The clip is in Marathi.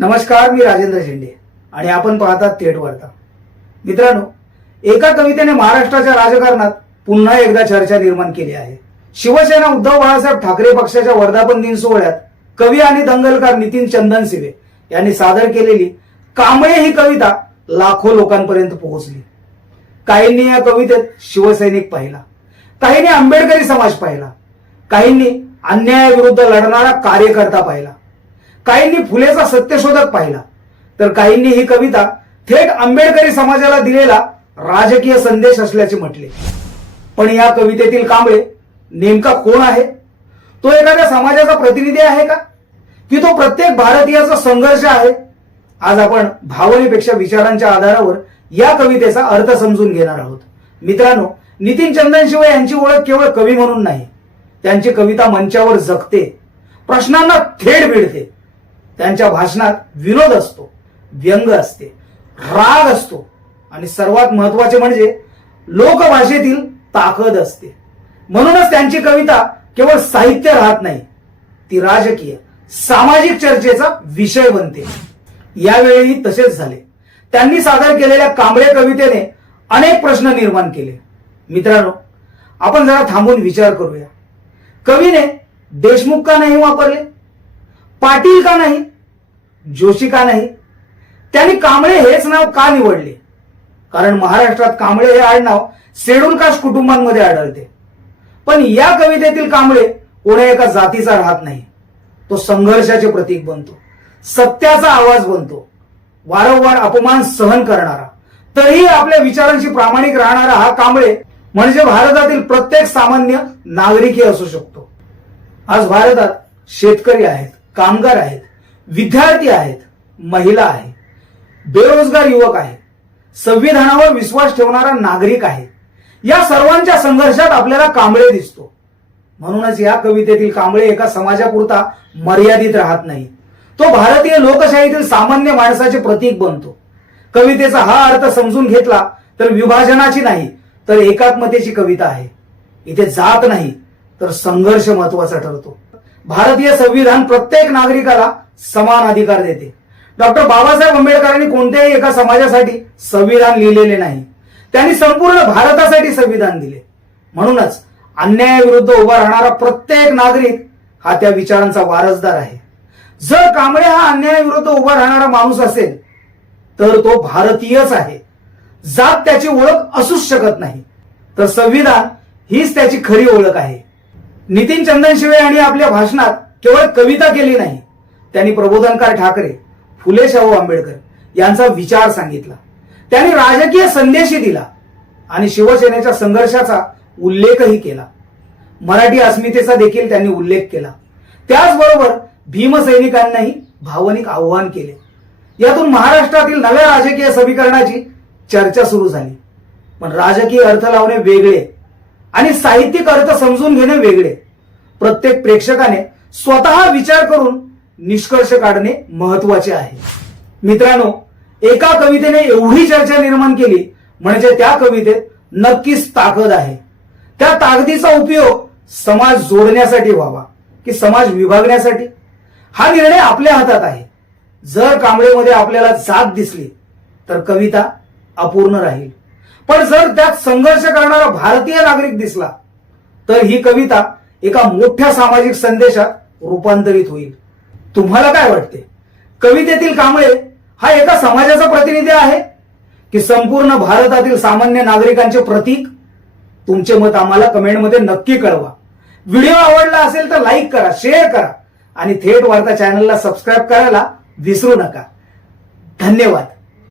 नमस्कार, मी राजेंद्र शेंडे आणि आपण पाहतात थेट वार्ता. मित्रांनो, एका कवितेने महाराष्ट्राच्या राजकारणात पुन्हा एकदा चर्चा निर्माण केली आहे. शिवसेना उद्धव बाळासाहेब ठाकरे पक्षाच्या वर्धापन दिन सोहळ्यात कवी आणि दंगलकार नितीन चंदनशिवे यांनी सादर केलेली कांबळे ही कविता लाखो लोकांपर्यंत पोहोचली. काहींनी या कवितेत शिवसैनिक पाहिला, काहींनी आंबेडकरी समाज पाहिला, काहींनी अन्यायाविरुद्ध लढणारा कार्यकर्ता पाहिला, काहींनी फुलेचा सत्यशोधक पाहिला, तर काहींनी ही कविता थेट आंबेडकरी समाजाला दिलेला राजकीय संदेश असल्याचे म्हटले. पण या कवितेतील कांबळे नेमका कोण आहे? तो एखाद्या समाजाचा प्रतिनिधी आहे का, की तो प्रत्येक भारतीयाचा संघर्ष आहे? आज आपण भावनेपेक्षा विचारांच्या आधारावर या कवितेचा अर्थ समजून घेणार आहोत. मित्रांनो, नितीन चंदनशिवे यांची ओळख केवळ कवी म्हणून नाही, त्यांची कविता मंचावर जगते, प्रश्नांना थेट भिडते. त्यांच्या भाषणात विनोद असतो, व्यंग असते, राग असतो आणि सर्वात महत्वाचे म्हणजे लोकभाषेतील ताकद असते. म्हणूनच त्यांची कविता केवळ साहित्य राहत नाही, ती राजकीय सामाजिक चर्चेचा विषय बनते. यावेळीही तसेच झाले. त्यांनी सादर केलेल्या कांबळे कवितेने अनेक प्रश्न निर्माण केले. मित्रांनो, आपण जरा थांबून विचार करूया. कवीने देशमुख का नाही वापरले? पाटील का नाही? जोशी का नाही? त्यांनी कांबळे हेच नाव का निवडले? कारण महाराष्ट्रात कांबळे हे आडनाव शेड्यूल कास्ट कुटुंबांमध्ये आढळते. पण या कवितेतील कांबळे कोणा एका जातीचा राहत नाही. तो संघर्षाचे प्रतीक बनतो, सत्याचा आवाज बनतो, वारंवार अपमान सहन करणारा तरीही आपल्या विचारांशी प्रामाणिक राहणारा हा कांबळे म्हणजे भारतातील प्रत्येक सामान्य नागरिकही असू शकतो. आज भारतात शेतकरी आहेत, कामगार आहेत, विद्यार्थी आहेत, महिला आहे, बेरोजगार युवक आहे, संविधानावर विश्वास ठेवणारा नागरिक आहे. या सर्वांच्या संघर्षात आपल्याला कांबळे दिसतो. म्हणूनच या कवितेतील कांबळे एका समाजापुरता मर्यादित राहत नाही, तो भारतीय लोकशाहीतील सामान्य माणसाचे प्रतीक बनतो. कवितेचा हा अर्थ समजून घेतला तर विभाजनाची नाही तर एकात्मतेची कविता आहे. इथे जात नाही तर संघर्ष महत्वाचा ठरतो. भारतीय संविधान प्रत्येक नागरिकाला समान अधिकार देते. डॉक्टर बाबासाहेब आंबेडकरांनी कोणत्याही एका समाजासाठी संविधान लिहिलेले नाही, त्यांनी संपूर्ण भारतासाठी संविधान दिले. म्हणूनच अन्यायाविरुद्ध उभा राहणारा प्रत्येक नागरिक हा त्या विचारांचा वारसदार आहे. जर कांबळे हा अन्यायाविरुद्ध उभा राहणारा माणूस असेल तर तो भारतीयच आहे. जात त्याची ओळख असूच शकत नाही, तर संविधान हीच त्याची खरी ओळख आहे. नितीन चंदनशिवे यांनी आपल्या भाषणात केवळ कविता केली नाही, त्यांनी प्रबोधनकार ठाकरे, फुले शाहू आंबेडकर यांचा विचार सांगितला. त्यांनी राजकीय संदेशही दिला आणि शिवसेनेच्या संघर्षाचा उल्लेखही केला. मराठी अस्मितेचा देखील त्यांनी उल्लेख केला. त्याचबरोबर भीमसैनिकांनाही भावनिक आव्हान केले. यातून महाराष्ट्रातील नव्या राजकीय समीकरणाची चर्चा सुरू झाली. पण राजकीय अर्थ लावणे वेगळे आणि साहित्यिक अर्थ समजून घेणे वेगळे. प्रत्येक प्रेक्षकाने स्वतः विचार करून निष्कर्ष काढणे महत्वाचे आहे. मित्रांनो, एका कवितेने एवढी चर्चा निर्माण केली म्हणजे त्या कवितेत नक्कीच ताकद आहे. त्या ताकदीचा उपयोग समाज जोडण्यासाठी व्हावा की समाज विभागण्यासाठी, हा निर्णय आपल्या हातात आहे. जर कांबळेमध्ये आपल्याला जात दिसली तर कविता अपूर्ण राहील, पण जर त्यात संघर्ष करणारा भारतीय नागरिक दिसला तर ही कविता एका मोठ्या सामाजिक संदेशात रूपांतरित होईल. तुम्हाला काय वाटते? कवितेतील कांबळे हा एका समाजाचा प्रतिनिधी आहे की संपूर्ण भारतातील सामान्य नागरिकांचे प्रतीक? तुमचे मत आम्हाला कमेंटमध्ये नक्की कळवा. व्हिडिओ आवडला असेल तर लाईक करा, शेअर करा आणि थेट वार्ता चॅनलला सबस्क्राईब करायला विसरू नका. धन्यवाद.